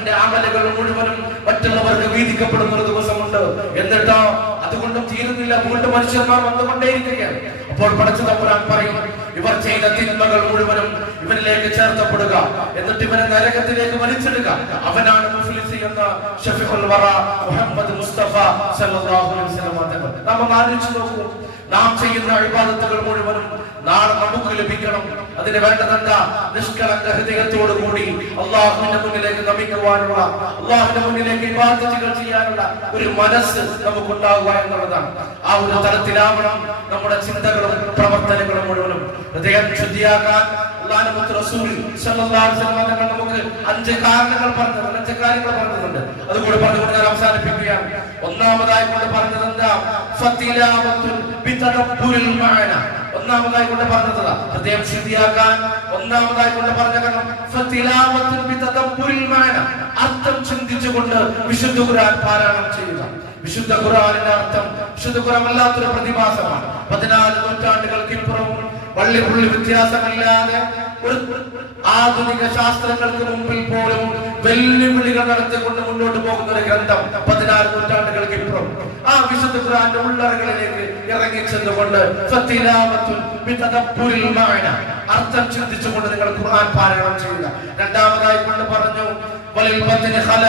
അവന്റെ അമലുകൾ മുഴുവനും മറ്റുള്ളവർക്ക് വീതിക്കപ്പെടുന്ന ഒരു ദിവസമുണ്ട്. എന്നിട്ടോ അതുകൊണ്ടും തീരുന്നില്ല, വീണ്ടും മനുഷ്യന്മാർ വന്നുകൊണ്ടേയിരിക്കുകയാണ്. അപ്പോൾ പടച്ച തമ്പുരാൻ പറയും, ഇവർ ചെയ്ത തിന്മകൾ മുഴുവനും ഇവനിലേക്ക് ചേർത്തപ്പെടുക, എന്നിട്ട് ഇവനെ നരകത്തിലേക്ക് വലിച്ചിടുക. അവനാണ് മുഫ്ലിസ് എന്ന ഷഫീഉൽ വറ മുഹമ്മദ് മുസ്തഫ സല്ലല്ലാഹു അലൈഹി വസല്ലം. നാം ആലോചിച്ച് നോക്കൂ, നാം ചെയ്യുന്ന ഇബാദത്തുകൾ മുഴുവനും നാളെ നമുക്ക് ലഭിക്കണം. അതിന് വേണ്ടതെന്താ? നിഷ്കളങ്ക ഹൃദയത്തോടു കൂടി അള്ളാഹുവിന്റെ മുന്നിലേക്ക് നമിക്കുവാനുള്ള, അള്ളാഹുവിന്റെ മുന്നിലേക്ക് ഇബാദത്തുകൾ ചെയ്യാനുള്ള ഒരു മനസ്സ് നമുക്കുണ്ടാവുക എന്നുള്ളതാണ്. ആ ഒരു തലത്തിലാവണം നമ്മുടെ ചിന്തകളും പ്രവർത്തനങ്ങളും മുഴുവനും. ഹൃദയം ശുദ്ധിയാക്കാൻ അല്ലാഹുവിന്റെ റസൂൽ സല്ലല്ലാഹു അലൈഹി വസല്ലം നമുക്ക് 5 കാരണങ്ങൾ പറഞ്ഞിട്ടുണ്ട്, 5 കാര്യങ്ങൾ പറഞ്ഞിട്ടുണ്ട്. അതുകൂടെ പറഞ്ഞുകൊണ്ട് ഞാൻ അവസാനിപ്പിക്കുകയാണ്. ഒന്നാമതായി കൊണ്ട് പറഞ്ഞത് എന്താ? ഫത്തിലാവത്തുൻ ബിതദബ്ബുരിൽ മഅന. ഒന്നാമതായി കൊണ്ട് പറഞ്ഞതാ ഹൃദയം ശുദ്ധിയാക്കാൻ. ഒന്നാമതായി കൊണ്ട് പറഞ്ഞ കാരണം ഫത്തിലാവത്തുൻ ബിതദബ്ബുരിൽ മഅന, അർത്ഥം ചിന്തിച്ചുകൊണ്ട് വിശുദ്ധ ഖുർആൻ പാരായണം ചെയ്യുക. വിശുദ്ധ ഖുർആനിന്റെ അർത്ഥം വിശുദ്ധ ഖുർആൻ വല്ലാത്തൊരു പ്രതിഭാസമാണ്. 14 നൂറ്റാണ്ടുകൾക്കിപ്പുറവും വള്ളിപുള്ളി വ്യത്യാസമില്ലാതെ ഒരു ആധുനിക ശാസ്ത്രങ്ങൾക്ക് മുമ്പിൽ പോലും വെല്ലുവിളികൾ നടത്തിക്കൊണ്ട് മുന്നോട്ട് പോകുന്ന ഒരു ഗ്രന്ഥം 14 നൂറ്റാണ്ടുകൾക്ക് ഇപ്പുറം ആ വിശുദ്ധ ഖുർആന്റെ ഉള്ളറകളിലേക്ക് ഇറങ്ങിച്ചെന്നുകൊണ്ട് അർത്ഥം ചിന്തിച്ചുകൊണ്ട് നിങ്ങൾ ഖുർആൻ പാരായണം ചെയ്യുക. രണ്ടാമതായി കൊണ്ട് പറഞ്ഞു വലിൽ ബത്നി ഖല,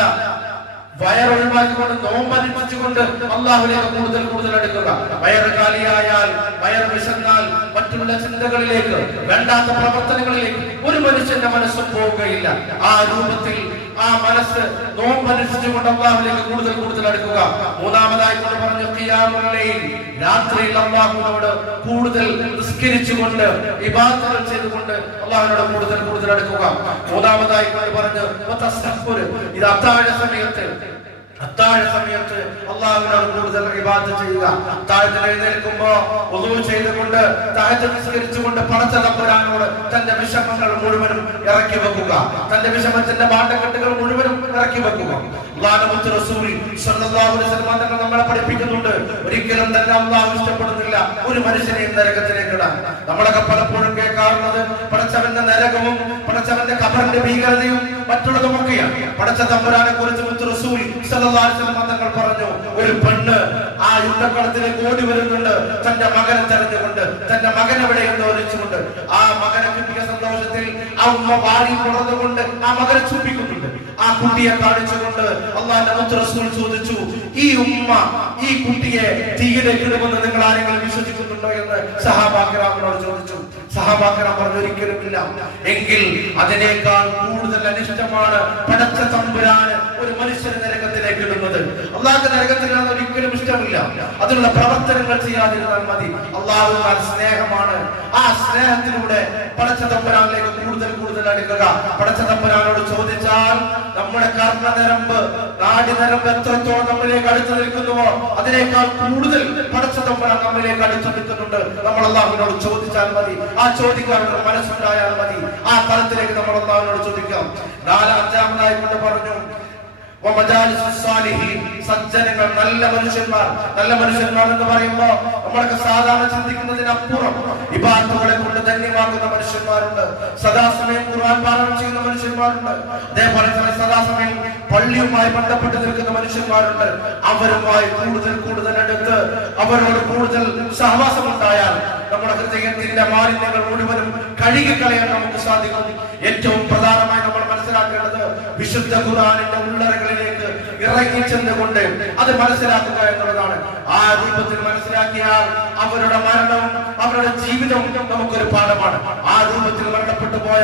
വയറൊഴിവാക്കിക്കൊണ്ട് നോമ്പനുഷ്ഠിച്ചുകൊണ്ട് അള്ളാഹുവിലേക്ക് കൂടുതൽ കൂടുതൽ അടുക്കുക. വയറ് കാലിയായാൽ, വയർ വിശന്നാൽ മറ്റുള്ള ചിന്തകളിലേക്ക്, വേണ്ടാത്ത പ്രവർത്തനങ്ങളിലേക്ക് ഒരു മനുഷ്യന്റെ മനസ്സും പോവുകയില്ല. ആ രൂപത്തിൽ ആ മനസ്സ് നോമ്പനുഷ്ഠിച്ചുകൊണ്ട് അള്ളാഹുവിലേക്ക് കൂടുതൽ കൂടുതൽ അടുക്കുക. മൂന്നാമതായി കൊണ്ട് പറഞ്ഞു ഖിയാമുൽ ലൈൽ, രാത്രിയിൽ അള്ളാഹുവിനോട് കൂടുതൽ നിസ്കരിച്ചുകൊണ്ട് ഇബാദത്തുകൾ ചെയ്തുകൊണ്ട് അള്ളാഹുവിനോട് കൂടുതൽ കൂടുതൽ അടുക്കുക. മൂന്നാമതായി കൊണ്ട് പറഞ്ഞു ഇത് അത്താഴ സമയത്ത് അള്ളാഹുവിനോട് കൂടുതൽ ഇബാദത്ത് ചെയ്യുക. താഴത്തിൽ എഴുന്നേൽക്കുമ്പോ വുളൂ ചെയ്തുകൊണ്ട് തഹജ്ജുദ് നിസ്കരിച്ചുകൊണ്ട് പടച്ച തമ്പുരാനോട് തന്റെ വിഷമങ്ങൾ മുഴുവനും ഇറക്കി വെക്കുക, തന്റെ വിഷമത്തിന്റെ പാട്ടക്കെട്ടുകൾ മുഴുവനും ഇറക്കി വെക്കുക. അല്ലാഹുവിന്റെ റസൂൽ സ്വല്ലല്ലാഹു അലൈഹി വസല്ലം തങ്ങൾ നമ്മളെ പഠിപ്പിക്കുന്നുണ്ട്, ഒരിക്കലും തന്നെ അള്ളാഹു ഇഷ്ടപ്പെടുന്നില്ല ഒരു മനുഷ്യനെയും നരകത്തിലേക്ക് ഇടാൻ. നമ്മളൊക്കെ പലപ്പോഴും കേൾക്കാറുള്ളത് പടച്ചവന്റെ നരകവും പടച്ചവന്റെ ഖബറിന്റെ ഭീകരതയും മറ്റുള്ളതുമൊക്കെയാണ്. പടച്ച തമ്പുരാനെ കുറിച്ച് മുത്ത് റസൂൽ സ്വല്ലല്ലാഹു അലൈഹി വസല്ലം തങ്ങൾ പറഞ്ഞു, ഒരു പെണ്ണ് ആ യുദ്ധക്കളത്തിലേക്ക് ഓടി വരുന്നുണ്ട് തന്റെ മകനെ തെരഞ്ഞുകൊണ്ട്, തന്റെ മകൻ എവിടെയെന്ന് ചോദിച്ചുകൊണ്ട്. ആ മകനെ കിട്ടിയ സന്തോഷത്തിൽ ആ ഉമ്മ വാരി പുറത്തുകൊണ്ട് ആ മകനെ ചുംബിക്കുന്നുണ്ട്. ആ കുട്ടിയെ കാണിച്ചുകൊണ്ട് അല്ലാഹുവിന്റെ മുത്ത് റസൂൽ ചോദിച്ചു, ഈ ഉമ്മ ഈ കുട്ടിയെ തീയിലേക്ക് ഇടുമെന്ന് നിങ്ങൾ ആരെങ്കിലും വിശ്വസിക്കുന്നുണ്ടോ എന്ന് സഹാബാക്കിറാമിനോട് ചോദിച്ചു. സഹാബാക്കിറാം പറഞ്ഞു, ഒരിക്കലുമില്ല. എങ്കിൽ അതിനേക്കാൾ കൂടുതൽ അനിഷ്ടമാണ് പടച്ച തമ്പുരാന് ഒരു മനുഷ്യനെ നരകത്തിലേക്ക് ഇടുന്നത്. അള്ളാഹുവിന്റെ നരകത്തിലാണ് ഒരിക്കലും ഇഷ്ടമില്ല. അതിനുള്ള പ്രവർത്തനങ്ങൾ ചെയ്യാതിരുന്നാൽ മതി. അള്ളാഹുവിനാൽ സ്നേഹമാണ്. ആ സ്നേഹത്തിലൂടെ പടച്ച തമ്പുരാനിലേക്ക് കൂടുതൽ കൂടുതൽ അടുക്കുക. പടച്ച തമ്പുരാനോട് ചോദിച്ചാൽ നമ്മുടെ കർണനരമ്പ്, നാഡിനരമ്പ് എത്രത്തോളം നമ്മളിലേക്ക് അടുത്ത് നിൽക്കുന്നുവോ അതിനേക്കാൾ കൂടുതൽ പടച്ച തമ്പുരാൻ നമ്മളിലേക്ക് അടുത്ത് നിൽക്കുന്നുണ്ട്. നമ്മൾ അള്ളാഹുവിനോട് ചോദിച്ചാൽ മതി. ആ ചോദിക്കാനുള്ള മനസ്സുണ്ടായാൽ മതി. ആ തലത്തിലേക്ക് നമ്മൾ അള്ളാഹുവിനോട് ചോദിക്കാം. അഞ്ചാമതായി കൊണ്ട് പറഞ്ഞു സജ്ജനങ്ങൾ, നല്ല മനുഷ്യന്മാർ. നല്ല മനുഷ്യന്മാർ എന്ന് പറയുമ്പോ നമ്മളൊക്കെ സാധാരണ ചിന്തിക്കുന്നതിനപ്പുറം ഇബാദത്തുകളെ കൊണ്ട് ധന്യമാക്കുന്ന മനുഷ്യന്മാരുണ്ട്. സദാസമയം ഖുർആൻ പാരായണം ചെയ്യുന്ന മനുഷ്യന്മാരുണ്ട്. അതേപോലെ തന്നെ സദാസമയം പള്ളിയുമായി ബന്ധപ്പെട്ട് നിൽക്കുന്ന മനുഷ്യന്മാരുണ്ട്. അവരുമായി കൂടുതൽ കൂടുതൽ അടുത്ത് അവരോട് കൂടുതൽ സഹവാസമുണ്ടായാൽ നമ്മുടെ ഹൃദയത്തിന്റെ മാലിന്യങ്ങൾ മുഴുവനും കഴുകിക്കളയാൻ നമുക്ക് സാധിക്കും. ഏറ്റവും പ്രധാനമായി നമ്മൾ മനസ്സിലാക്കേണ്ടത് വിശുദ്ധ ഖുർആനിന്റെ ഉള്ളറകളിലേക്ക് ഇറങ്ങിച്ചെന്നുകൊണ്ട് അത് മനസ്സിലാക്കുക എന്നുള്ളതാണ്. ആ രൂപത്തിൽ മനസ്സിലാക്കിയാൽ അവരുടെ മരണവും അവരുടെ ജീവിതവും നമുക്കൊരു പാഠമാണ്. ആ രൂപത്തിൽ മരണപ്പെട്ടു പോയ,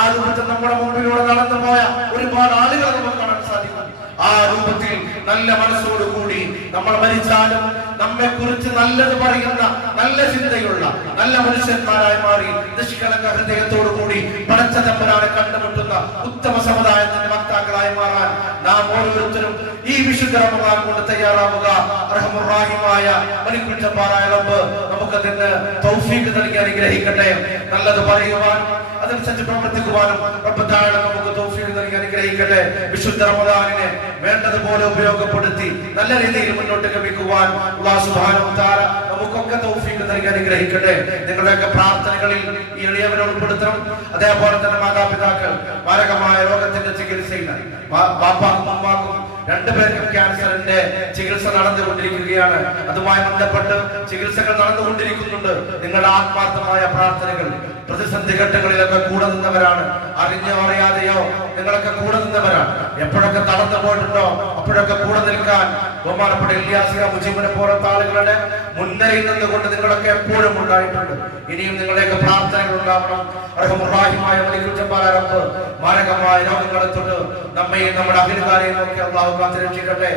ആ രൂപത്തിൽ നമ്മുടെ മുമ്പിലൂടെ നടന്നു പോയ ഒരുപാട് ആളുകളെ നമുക്ക് കാണാൻ സാധിക്കും. ആ രൂപത്തിൽ നല്ല മനസ്സോടുകൂടി നമ്മൾ മരിച്ചാലും നമ്മെ കുറിച്ച് നല്ലത് പറയുന്ന, നല്ല ചിന്തയുള്ള നല്ല മനുഷ്യന്മാരായി മാറി നിഷ്കളങ്ക ഹൃദയത്തോടു കൂടി പടച്ച തമ്പുരാനെ കണ്ടുമുട്ടുന്ന ഉത്തമ സമുദായത്തിന്റെ വക്താക്കളായി മാറാൻ നാം ഓരോരുത്തരും ഈ വിശുദ്ധ റമദാൻ കൊണ്ട് തയ്യാറാവുക. അർഹമുർ റഹീമായ മലിക്കുൽ ജബ്ബാറായ റബ്ബ് നമുക്കതിന് തൗഫീഖ് നൽകി അനുഗ്രഹിക്കട്ടെ. നല്ലത് പറയുവാനും അതനുസരിച്ച് പ്രവർത്തിക്കുവാനും റബ്ബ് തആല നമുക്ക് തൗഫീഖ് നൽകി അനുഗ്രഹിക്കട്ടെ. അനുഗ്രഹിക്കട്ടെ. വിശുദ്ധ റമദാനിനെ വേണ്ടതുപോലെ ഉപയോഗപ്പെടുത്തി നല്ല രീതിയിൽ മുന്നോട്ട് ഗമിക്കുവാൻ അല്ലാഹു സുബ്ഹാനഹു വ തആല നമുക്കൊക്കെ തൗഫീഖ് നൽകി അനുഗ്രഹിക്കട്ടെ. നിങ്ങളുടെയൊക്കെ പ്രാർത്ഥനകളിൽ ഈ എളിയവരെ ഉൾപ്പെടുത്തണം. അതേപോലെ തന്നെ മാതാപിതാക്കൾ മാരകമായ രോഗത്തിന്റെ ചികിത്സയിൽ ബാപ്പാക്കും ഉമ്മാക്കും രണ്ടുപേർക്കും ക്യാൻസറിന്റെ ചികിത്സ നടന്നുകൊണ്ടിരിക്കുകയാണ്. അതുമായി ബന്ധപ്പെട്ട് ചികിത്സകൾ നടന്നുകൊണ്ടിരിക്കുന്നുണ്ട്. നിങ്ങളുടെ ആത്മാർത്ഥമായ പ്രാർത്ഥനകൾ പ്രതിസന്ധി ഘട്ടങ്ങളിലൊക്കെ കൂടെ നിന്നവരാണ്. അറിഞ്ഞോ അറിയാതെയോ നിങ്ങളൊക്കെ കൂടെ നിന്നവരാണ്. എപ്പോഴൊക്കെ തളർന്നു പോയിട്ടുണ്ടോ അപ്പോഴൊക്കെ കൂടെ നിൽക്കാൻ ബഹുമാനപ്പെട്ട ഇല്യാസ് മുജീബിനെ പോലത്തെ ആളുകളുടെ മുൻനിരയിൽ നിന്നുകൊണ്ട് നിങ്ങളൊക്കെ എപ്പോഴും ഉണ്ടായിട്ടുണ്ട്. ഇനിയും നിങ്ങളുടെയൊക്കെ പ്രാർത്ഥനകൾ ഉണ്ടാവണം. അർഹമുറാഹിമായ മലിക്കുൽ ജബ്ബാർ റബ്ബ് മാരകമായ രോഗങ്ങളെ തൊട്ട് നമ്മയും നമ്മുടെ അഖിലുകാരെയും ഒക്കെ അല്ലാഹു കാത്തുരക്ഷിക്കട്ടെ.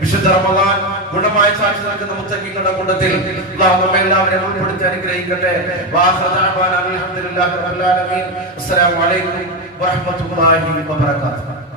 വിശുദ്ധ റമദാൻ ഗുണമായി സാക്ഷി നിൽക്കുന്ന മുത്തഖീങ്ങളുടെ കൂട്ടത്തിൽ അല്ലാഹു നമ്മെ എല്ലാവരെയും ഉൾപ്പെടുത്തി അനുഗ്രഹിക്കട്ടെ. വാഖിറു ദഅവാനാ അൽഹംദുലില്ലാഹി റബ്ബിൽ ആലമീൻ. അസ്സലാമു അലൈക്കും വറഹ്മത്തുള്ളാഹി വബറകാതുഹു.